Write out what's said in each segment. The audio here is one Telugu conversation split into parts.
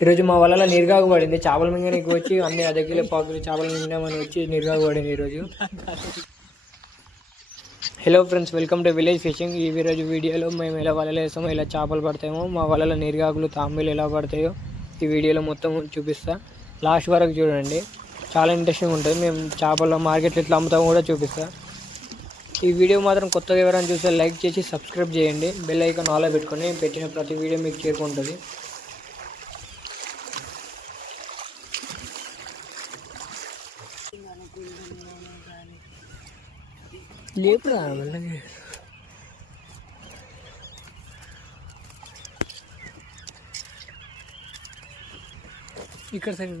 ఈరోజు మా వల్ల నిర్గాగు పడింది. చేపల మింగనికి వచ్చి అన్ని అర్ధ కిలో పాకులు కిలో చేపలు మింగినామని వచ్చి నిర్గాగు పడింది ఈరోజు. Hello friends welcome to village fishing ఈ రోజు వీడియోలో మేము ఎలా వలలు వేస్తామో ఇలా చేపలు పడతామో మా వలలో నిర్గాకులు తాంబేలు ఎలా పడతాయో ఈ వీడియోలో మొత్తం చూపిస్తా. లాస్ట్ వరకు చూడండి. చాలా ఇంట్రెస్టింగ్ ఉంటుంది. మేము చేపల మార్కెట్లో ఎట్లా అమ్ముతామో కూడా చూపిస్తా. ఈ వీడియో మాత్రం కొత్తగా ఎవరైనా చూస్తే లైక్ చేసి సబ్స్క్రైబ్ చేయండి. బెల్ ఐకాన్ ఆలో పెట్టుకొని పెట్టిన ప్రతి వీడియో మీకు చేరుకుంటుంది. లేపురా మెల్లగా ఇక్కడ సైడ్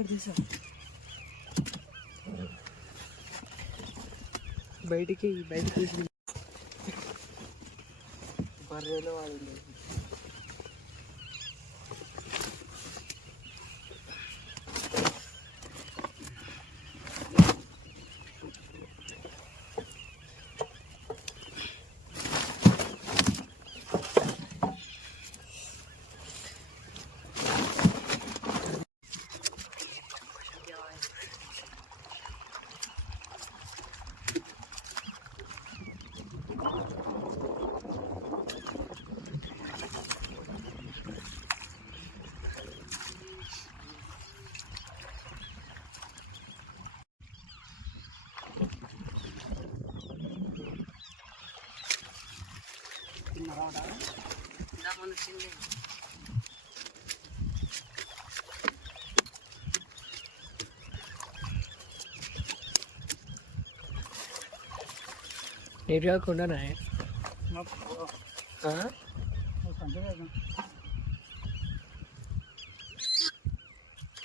ఉంది. బయటికి బయటికి బర్రెలు Đẹp rớt con đó nè Nó Hả? Nó còn rớt không?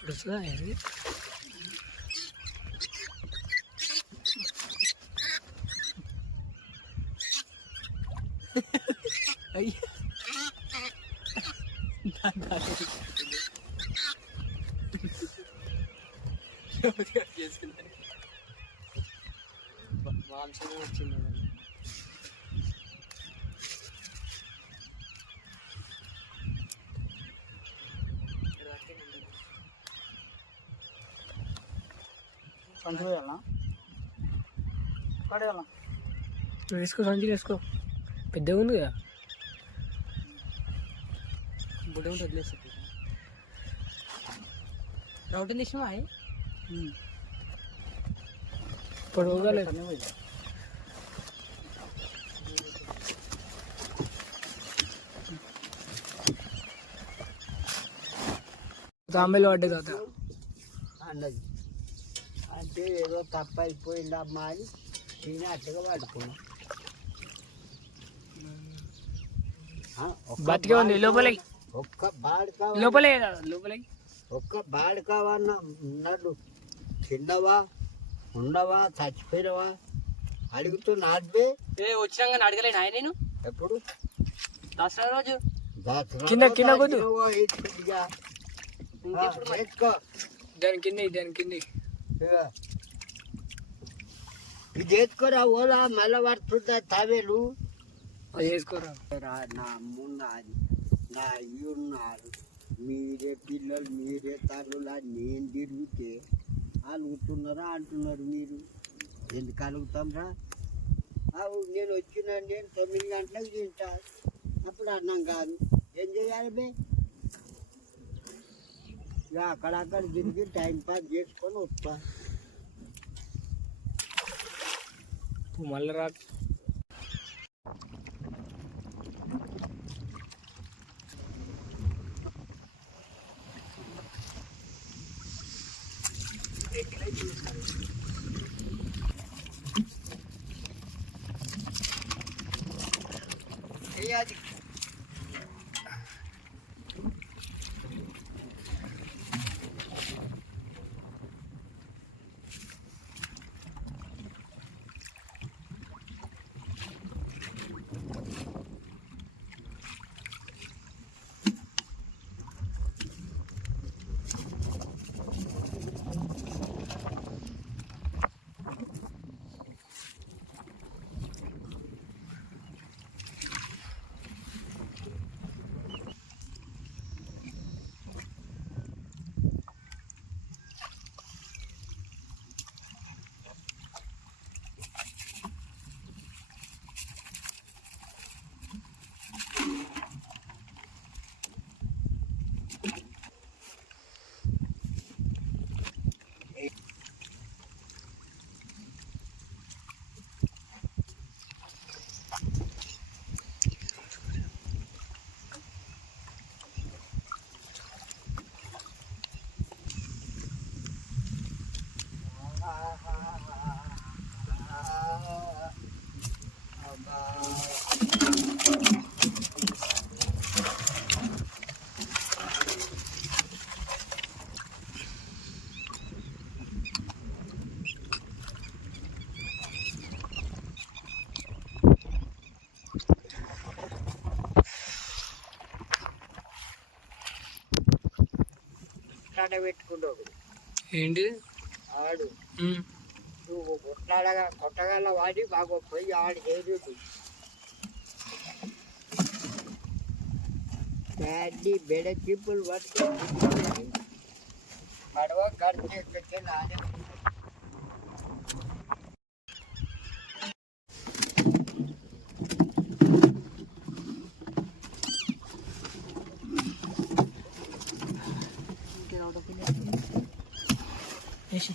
Được rớt hả? మాంసమే వచ్చింది సంచులు వేసుకో సంచి వేసుకో. పెద్దగా ఉంది కదా. బుడ్డ ఉంటే వదిలేస్తుంది రౌట్ తీసినా పొడవుగా లేదు తాంబేలు పడ్డది తాత అన్నది అంటే ఏదో తప్ప అయిపోయిందమ్మా అని తినట్టుగా పడుకున్నాం ఆ, ఒక్క బతికే ఉంది లోపలే ఒక్క బాడక లోపలే లోపలే. ఒక్క బాడకావన్న ఉన్నాడు తిన్నవా ఉండవా చచ్చిపోయినవా? అడుగుతున్నాడ్బే ఏ వచ్చినాక అడగలేను ఆయన నేను? ఎప్పుడు? దసరా రోజు? కింద- కింద ఎత్తుకో. దాని కింద దాని కింద. ఇది ఎత్తుకోరా ఓలా మళ్ళా పడుతుందా తావేలు? అది వేసుకోరా? రా, నా అమ్మున్నది నా అయ్యున్నారు మీరే పిల్లలు మీరే తల్లులా నేను తిరిగితే అలుగుతున్నారా అంటున్నారు మీరు? ఎందుకు అలుగుతాంరా? అవు నేను వచ్చిన నేను తొమ్మిది గంటలకు తింటా. అప్పుడు అన్నం కాదు. ఏం చేయాలి బే? ఇక అక్కడక్కడ తిరిగి టైం పాస్ చేసుకొని వస్తా. మళ్ళీ రా. పెట్టుకుంటాడు ఏంటి? ఆడు. నువ్వు కొట్లాడగా కొట్టగల వాడి బాగా పోయి ఆడు చేరుడు. బ్యాడ్డి బెడ చిప్పులు పట్టుకొని పడవ గడిచే పెట్టే నాడే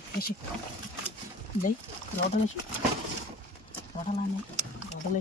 వేసి వేసి లే రోటలు వేసి రోటలు అన్నీ రోటలు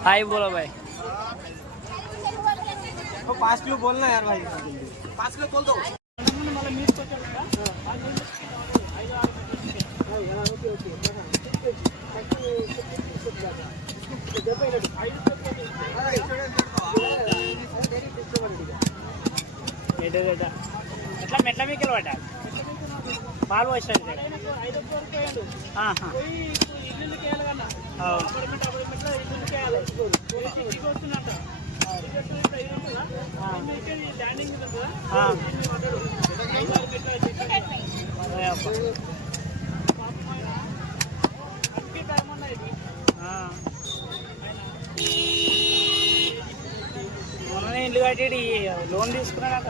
हाय बोलो भाई पाँच किलो बोलना यार भाई पाँच किलो बोल दो ఎట్లా మెట్ల మీకు పడ్డా పాలు వచ్చాయి మొన్న ఇల్లు కట్టి లోన్ తీసుకున్నాడట.